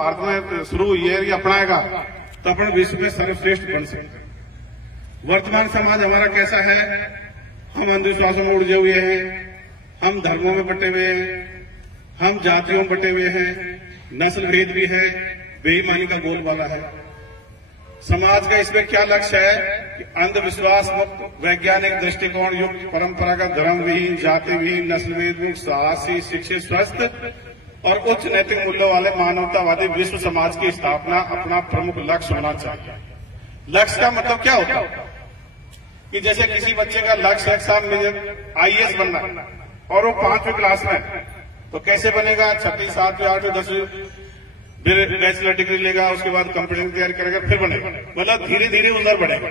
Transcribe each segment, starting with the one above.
भारत में शुरू हुई है, ये अपनाएगा तो अपन विश्व में सर्वश्रेष्ठ बन सकते। वर्तमान समाज हमारा कैसा है? हम अंधविश्वासों में उलझे हुए हैं, हम धर्मों में बटे हुए हैं, हम जातियों में बटे हुए हैं, नस्ल भेद भी है, बेईमानी का बोलबाला है। समाज का इसमें क्या लक्ष्य है कि अंधविश्वास मुक्त, वैज्ञानिक दृष्टिकोण युक्त, परंपरागत धर्म विहीन, जाति विहीन, नस्ल भेद मुक्त, साहसी, शिक्षित, स्वस्थ और उच्च नैतिक मूल्यों वाले मानवतावादी विश्व समाज की स्थापना अपना प्रमुख लक्ष्य होना चाहिए। लक्ष्य का मतलब क्या होता है कि जैसे किसी बच्चे का लक्ष्य है साहब मुझे IAS बनना और वो 5वीं क्लास में, तो कैसे बनेगा? 6वीं, 7वीं, 8वीं, 10वीं फिर बैचलर डिग्री लेगा, उसके बाद कंपनी की तैयारी करेगा, फिर बनेगा। मतलब धीरे धीरे उधर बढ़ेगा,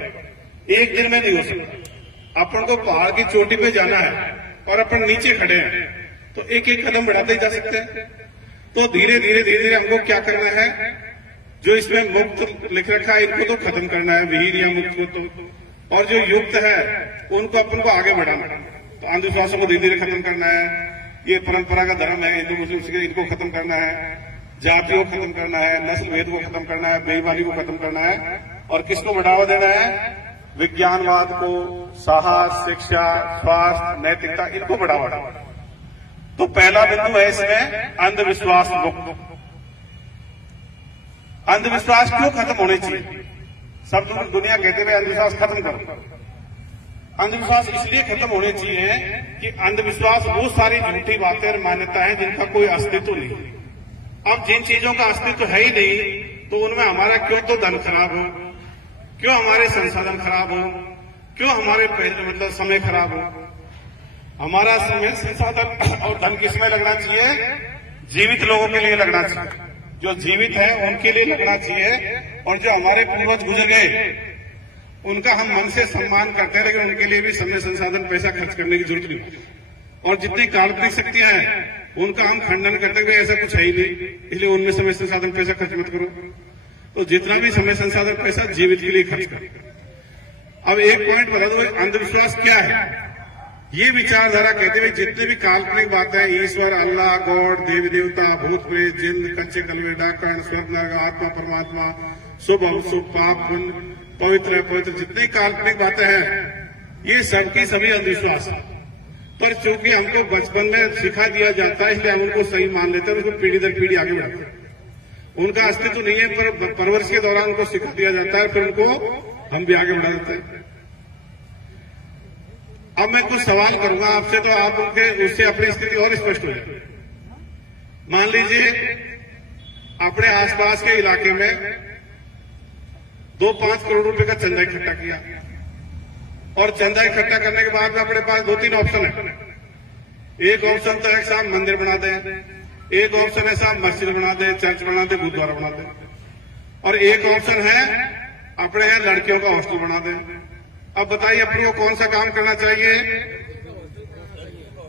एक दिन में नहीं हो सकता। अपन को पहाड़ की चोटी पे जाना है और अपन नीचे खड़े हैं तो एक एक कदम बढ़ाते ही जा सकते हैं। तो धीरे धीरे हमको क्या करना है? जो इसमें मुक्त लिख रखा है इनको तो खत्म करना है, विहीन या मुक्त को तो, और जो युक्त है उनको अपन को आगे बढ़ाना है। तो अंधविश्वासों को धीरे धीरे खत्म करना है, ये परंपरागत धर्म है हिंदू मुस्लिम इनको खत्म करना है, जातियों को खत्म करना है, नस्ल भेद को खत्म करना है, बेईमानी को खत्म करना है, और किसको बढ़ावा देना है? विज्ञानवाद को, साहस, शिक्षा, स्वास्थ्य, नैतिकता, इनको बढ़ावा देना। तो पहला बिंदु है इसमें अंधविश्वास मुक्त। अंधविश्वास क्यों खत्म होने चाहिए? सब दुनिया कहते हुए अंधविश्वास खत्म करो। अंधविश्वास इसलिए खत्म होने चाहिए कि अंधविश्वास वो सारी झूठी बातें और मान्यताएं जिनका कोई अस्तित्व नहीं। अब जिन चीजों का अस्तित्व है ही नहीं तो उनमें हमारा क्यों तो धन खराब हो, क्यों हमारे संसाधन खराब हो, क्यों हमारे मतलब समय खराब हो। हमारा समय, संसाधन और धन किसमें लगना चाहिए? जीवित लोगों के लिए लगना चाहिए, जो जीवित है उनके लिए लगना चाहिए, और जो हमारे पूर्वज गुजर गए उनका हम मन से सम्मान करते हैं, लेकिन उनके लिए भी समय, संसाधन, पैसा खर्च करने की जरूरत नहीं। और जितनी काल्पनिक शक्तियां हैं उनका हम खंडन करते हुए ऐसा कुछ है ही नहीं, इसलिए उनमें समय, संसाधन, पैसा खर्च मत करो। तो जितना भी समय, संसाधन, पैसा जीवित के लिए खर्च करो। अब एक पॉइंट बता दो, अंधविश्वास क्या है? ये विचारधारा कहते हुए जितने भी काल्पनिक बातें, ईश्वर, अल्लाह, गॉड, देवी देवता, भूत प्रेत, जिन्न, कच्चे कलवे, डाकण, स्वर्ग, नरक, आत्मा, परमात्मा, शुभ अशुभ, पाप पुण्य, पवित्र अपवित्र, जितनी काल्पनिक बातें हैं ये सब की सभी अंधविश्वास है। पर चूंकि हमको बचपन में सिखा दिया जाता है इसलिए हम उनको सही मान लेते हैं, उनको पीढ़ी दर पीढ़ी आगे बढ़ाते हैं। उनका अस्तित्व नहीं है पर परवरिश के दौरान उनको सिखा दिया जाता है, फिर उनको हम भी आगे बढ़ा देते हैं। अब मैं कुछ सवाल करूंगा आपसे, तो आप उनके उससे अपनी स्थिति और स्पष्ट हो जाए। मान लीजिए अपने आसपास के इलाके में 2-5 करोड़ रुपए का चंदा इकट्ठा किया, और चंदा इकट्ठा करने के बाद में अपने पास 2-3 ऑप्शन है। एक ऑप्शन तो है साहब मंदिर बना दें, एक ऑप्शन है साहब मस्जिद बना दें, चर्च बना दें, गुरुद्वारा बना दें, और एक ऑप्शन है अपने यहाँ लड़कियों का हॉस्टल बना दें। अब बताइए अपने को कौन सा काम करना चाहिए?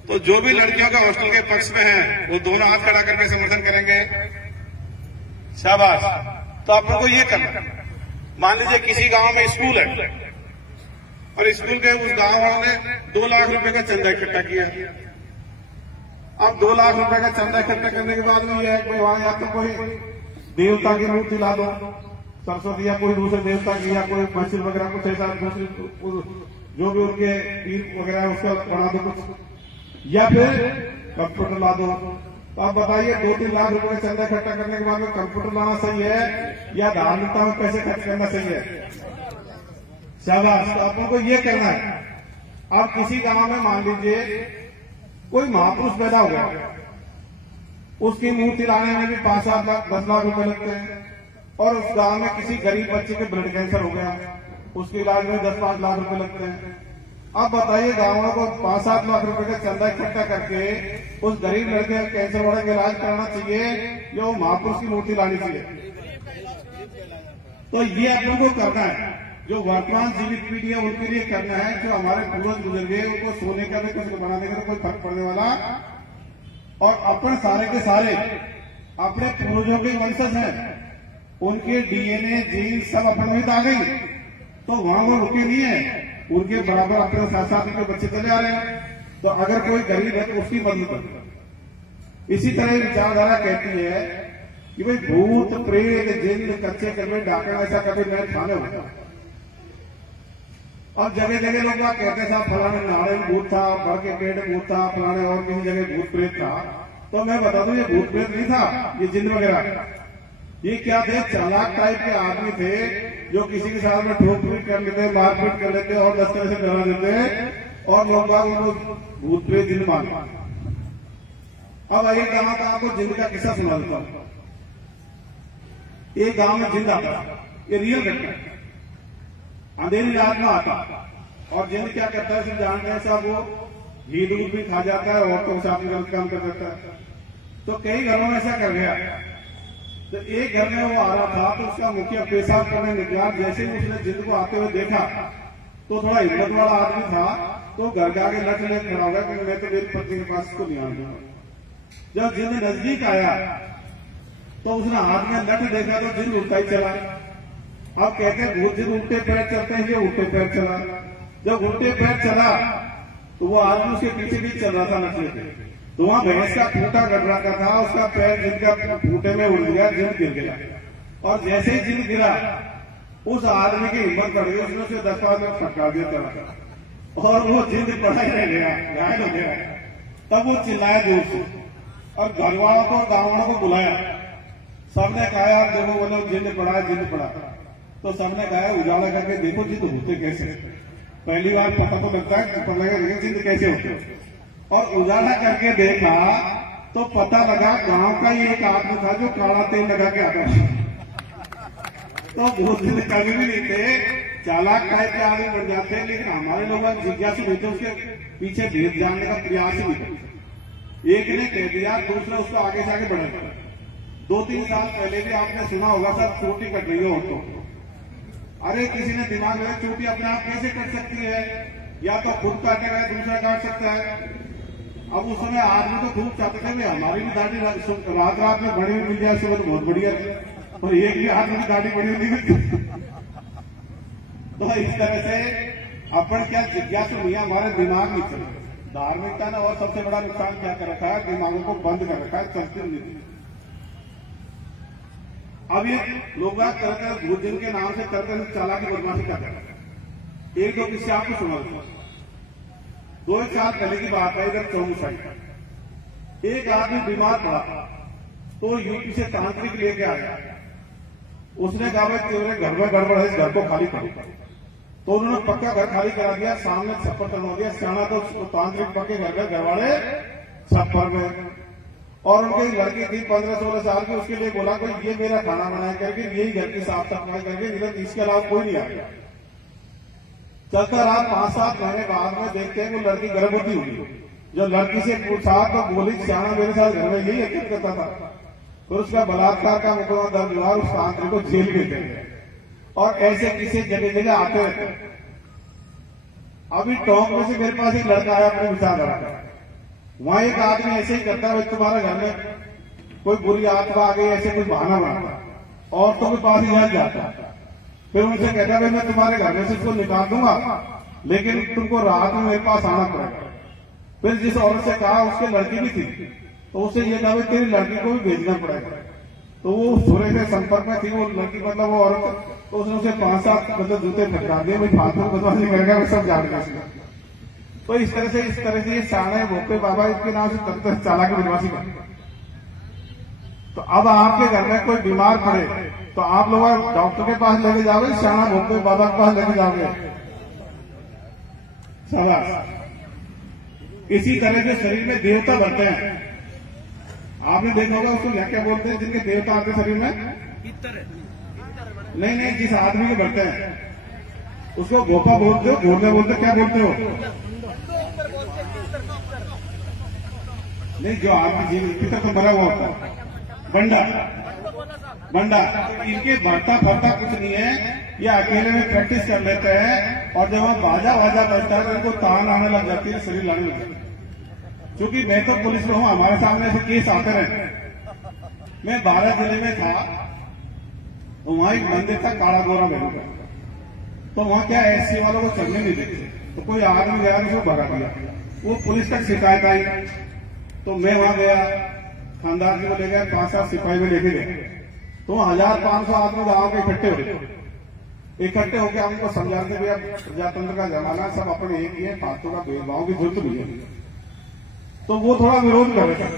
तो जो भी लड़कियों का हॉस्टल के पक्ष में है वो दोनों हाथ खड़ा करके समर्थन करेंगे, शाबाश। तो अपन को ये करना, मान लीजिए किसी गांव में स्कूल है और स्कूल के उस गांव वालों ने 2 लाख रुपए का चंदा इकट्ठा किया। अब 2 लाख रुपए का चंदा इकट्ठा करने के बाद में यह है कि वहां या तो कोई देवता की मूर्ति ला दो, सरस्वती या कोई दूसरे देवता की, या कोई मस्जिद वगैरह कुछ ऐसा दूसरी जो भी उनके पीर वगैरह उसका बना दो कुछ, या फिर कंप्यूटर ला दो। तो आप बताइए 2-3 लाख रुपए का चंदा इकट्ठा करने के बाद में कंप्यूटर लाना सही है या धार्मिकता में पैसे खर्च करना सही है? शाबाश। तो अपन को ये करना है। अब किसी गांव में मान लीजिए कोई महापुरुष पैदा हो गया, उसकी मूर्ति लाने में भी 5-7 लाख 10 लाख रुपए लगते हैं, और उस गांव में किसी गरीब बच्चे के ब्लड कैंसर हो गया, उसके इलाज में 10-5 लाख रुपए लगते हैं। अब बताइए गांवों को 5-7 लाख रुपए का चंदा इकट्ठा करके उस गरीब लड़के का कैंसर वाले का इलाज कराना चाहिए या वो महापुरुष की मूर्ति लानी चाहिए? तो ये अपन को करना है, जो वर्तमान जीवित पीढ़ी है उनके लिए करना है। जो हमारे पूर्वज गुजर गए उनको सोने का भी कुछ बनाने का कोई फर्क पड़ने वाला, और अपन सारे के सारे अपने पूर्वजों के वंशज हैं, उनके DNA जीन सब अपन में आ गई, तो वहां वो रुके नहीं है, उनके बराबर अपने साथ उनके बच्चे चले आ रहे हैं। तो अगर कोई गरीब है तो उसकी मदद करो। इसी तरह विचारधारा कहती है कि भाई भूत प्रेत जिन कच्चे कलमे डाकना ऐसा कभी मैं थाने होता। और जगह जगह लोग वहां कहते साहब फलाने नारायण भूत था, बड़ के पेड़ भूत था, फलाने और किसी जगह भूत प्रेत था। तो मैं बता दूं ये भूत प्रेत नहीं था, ये जिन वगैरह। ये क्या थे, चालाक टाइप के आदमी थे जो किसी के साथ में ठोक पीट कर लेते, मारपीट कर लेते और 10 तरह से डरा देते और लोग उनको भूत प्रेत जिन मानते। अब आइए कहा था आपको जिन का किस्सा सुना देता हूं। एक गांव में जिन आता, ये रियल घटना, अंधेरी रात में आता और जिन क्या करता है जानते हैं साहब, वो घी दूध भी खा जाता है, औरतों के साथ गलत काम कर देता है। तो कई घरों में ऐसा कर गया। तो एक घर में वो आ रहा था तो उसका मुखिया पेशाब करने निकला। जैसे ही उसने जिन को आते हुए देखा तो थोड़ा हिम्मत वाला आदमी था, तो घर के आगे लट लेकर खड़ा होगा क्योंकि मैं तो मेरी पत्नी के पास इसको नहीं आऊंगा। जब जिन नजदीक आया तो उसने हाथ में लट देखा तो जिन उल्टा ही चला। अब कहते हैं भूत जिन उल्टे पैर चलते हैं, ये उल्टे पैर चला। जब उल्टे पैर चला तो वो आदमी उसके पीछे भी चल रहा था नशे पे। तो वहां भैंस का खूंटा कर रखा था, उसका पैर जिनका खूंटे में उड़ गया, जिन गिर गया। और जैसे ही जिन गिरा उस आदमी की हिम्मत बढ़ गई, उसने उसे 10 बार फटकार दिया चला और वो जिन पड़ा ही रह गया, घायल हो गया। तब वो चिल्लाया जोर से और घर वालों को गाँव वालों को बुलाया। सबने कहा देखो बोलो जिन पड़ा है, जिन पड़ा। तो सबने कहा उजाला करके देखो जिन होते कैसे। पहली बार पता तो लगता है, पता लगा जिन कैसे होते। और उजाला करके देखा तो पता लगा गांव का ही एक आदमी था जो काला तेल लगा के आता था। तो बहुत दिन कभी भी नहीं थे, चालाक टाइप के आदमी बन जाते हैं। लेकिन हमारे लोग जिज्ञासु नहीं थे, उसके पीछे भेद जानने का प्रयास ही नहीं करते। एक ने कह दिया, दूसरा उसको आगे से आगे बढ़ा। 2-3 साल पहले भी आपने सुना होगा सर, चोटी कट रही हो तो अरे किसी ने दिमाग में चोटी अपने आप कैसे कट सकती है, या तो खुद काटेगा या दूसरा काट सकता है। अब उस समय आदमी तो खूब चाहते थे हमारी भी दाढ़ी रात में बड़ी मिल जाए, सुबह तो बहुत बढ़िया है, और एक ही आदमी की दाढ़ी बड़ी नहीं मिलती। तो इस तरह से अपन क्या जिज्ञासु नहीं, हमारे दिमाग में चले। धार्मिकता ने और सबसे बड़ा नुकसान क्या कर रखा है, दिमागों को बंद कर रखा है, चलती नहीं। अब ये लोग तरह तरह भूत जिन के नाम से तरह चालाकी बदमाशी कर रहे हैं। एक दो किस्से आपको सुना दूं। 2-1 साल पहले की बात है, इधर चौमुं साइड एक आदमी बीमार पड़ा तो यूपी से तांत्रिक लेके आया। उसने कहा भाई तेरे घर में गड़बड़ है, इस घर को खाली करो। तो उन्होंने पक्का घर खाली करा दिया, सामने छप्पर टंगा दिया। सियाना तो तांत्रिक पक्के घर वाले छप्पर में। और उनकी लड़की थी 15-16 साल की, उसके लिए बोला कोई ये मेरा खाना बनाया करके, यही घर की साफ सफाई करके, इसके अलावा कोई नहीं आया। चलता रहा 5-7 महीने बाद में देखते हैं वो लड़की गर्भवती हुई। जो लड़की से पूछा तो बोली श्यामा मेरे साथ घर में यही यकीन करता था। तो उसका बलात्कार का मुकदमा दर्ज हुआ, उस तांत्रिक को जेल में गए। और ऐसे किसी जगह जगह आते रहते। अभी टोंक में से मेरे पास एक लड़का आया अपने विचार लड़का, वहां एक आदमी ऐसे ही करता है, तुम्हारे घर में कोई बुरी आत्मा आ गई, ऐसे कुछ बहाना बनाता, औरतों के पास ही जाता। फिर उनसे कहता है मैं तुम्हारे घर में से इसको निकाल दूंगा, लेकिन तुमको रात में मेरे पास आना पड़ेगा। फिर जिस औरत से कहा उसकी लड़की भी थी, तो उससे ये कहा तेरी लड़की को भी भेजना पड़ेगा। तो वो थोड़े से संपर्क में थी वो लड़की, मतलब वो औरत। तो उसने उसे 5-7 मतलब जूते फटका दिए, भाई फालतू बदमाशी करेगा, वो सब जान गया। तो इस तरह से ये साने भोपे बाबा इसके नाम से चालाकी बदमाशी करते। तो अब आपके घर में कोई बीमार पड़े तो आप लोग डॉक्टर के पास लेके जाओगे, श्यामा भोपे बाबा के पास लेके जाओगे। शाबाश। इसी तरह के शरीर में देवता बनते हैं। आपने देखा होगा उसको क्या बोलते हैं जिनके देवता आपके शरीर में? नहीं, जिस आदमी के बढ़ते हैं उसको गोपा बोलते हो, घोड़े बोलते, क्या बोलते हो? नहीं, जो आदमी जीवित पिता तो मरा हुआ होता है, बंडा। इनके बढ़ता फरता कुछ नहीं है, ये अकेले में प्रैक्टिस कर लेते हैं। और जब वहां बाजा बजता है तो इनको तान आने लग जाती है, शरीर लाने लग जाती है। क्योंकि मैं तो पुलिस में हूं, हमारे सामने ऐसे केस आते रहे। मैं 12 जिले में था, तो वहां एक मंदिर था काला गोरा मेरू का। तो वहां क्या एससी वालों को चलने नहीं देते, तो कोई आदमी गया उसको भगा दिया। वो पुलिस तक शिकायत आई, तो मैं वहां गया, खानदान को ले गए, 5-7 सिपाही में लेके गए, तो 1500 आदमी गांव के इकट्ठे होकर हम उनको समझाते भैया प्रजातंत्र का जमाना, सब अपने एक ही है, फालतू का भेदभाव की जरूरत नहीं है। तो वो थोड़ा विरोध कर रहे थे।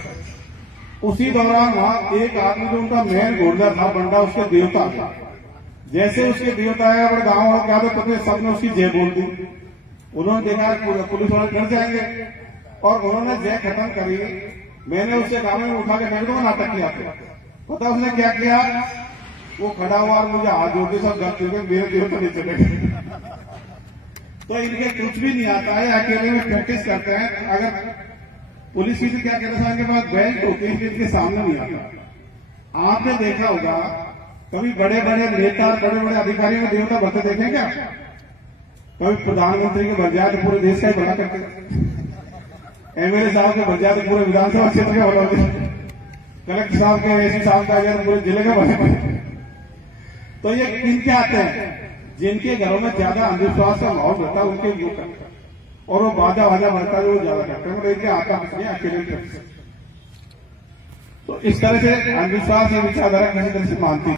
उसी दौरान वहां एक आदमी जो उनका मेन घोड़दार था बंडा, उसके देवता था। जैसे उसके देवता है और गांव वालों क्या था, तब सबने उसकी जय बोल दी। उन्होंने देखा पुलिस वाले डर जाएंगे और उन्होंने जय खत्म करी। मैंने उससे गांव में उठा के फेंक दूंगा, नाटक किया। पता उसने क्या किया, वो खड़ा हुआ और मुझे हाथ जोड़ते सब गलती में मेरे देवता नहीं चले गए। तो इनके कुछ भी नहीं आता है, अकेले में प्रैक्टिस करते हैं। अगर पुलिस की क्या कहते हैं, इनके पास बेल्ट होती है, इनके सामने नहीं आता। आपने देखा होगा कभी बड़े बड़े नेता और बड़े बड़े अधिकारियों के देवता बनते देखे क्या? कभी प्रधानमंत्री के बन जाए तो पूरे देश का ही बना करते, एमएलए साहब के बन जाए तो पूरे विधानसभा क्षेत्र के बना होते, कलेक्टर साहब के एसपी साहब का जाए तो पूरे जिले के बने। तो ये किनके आते हैं? जिनके घरों में ज्यादा अंधविश्वास का माहौल रहता है, उनके वो करते हैं, और वो बाजा वाजा बनता है, वो ज्यादा करते हैं। इनके आता नहीं, अकेले करते। तो इस तरह से अंधविश्वास या विचारधारा किसी तरह से मानती है।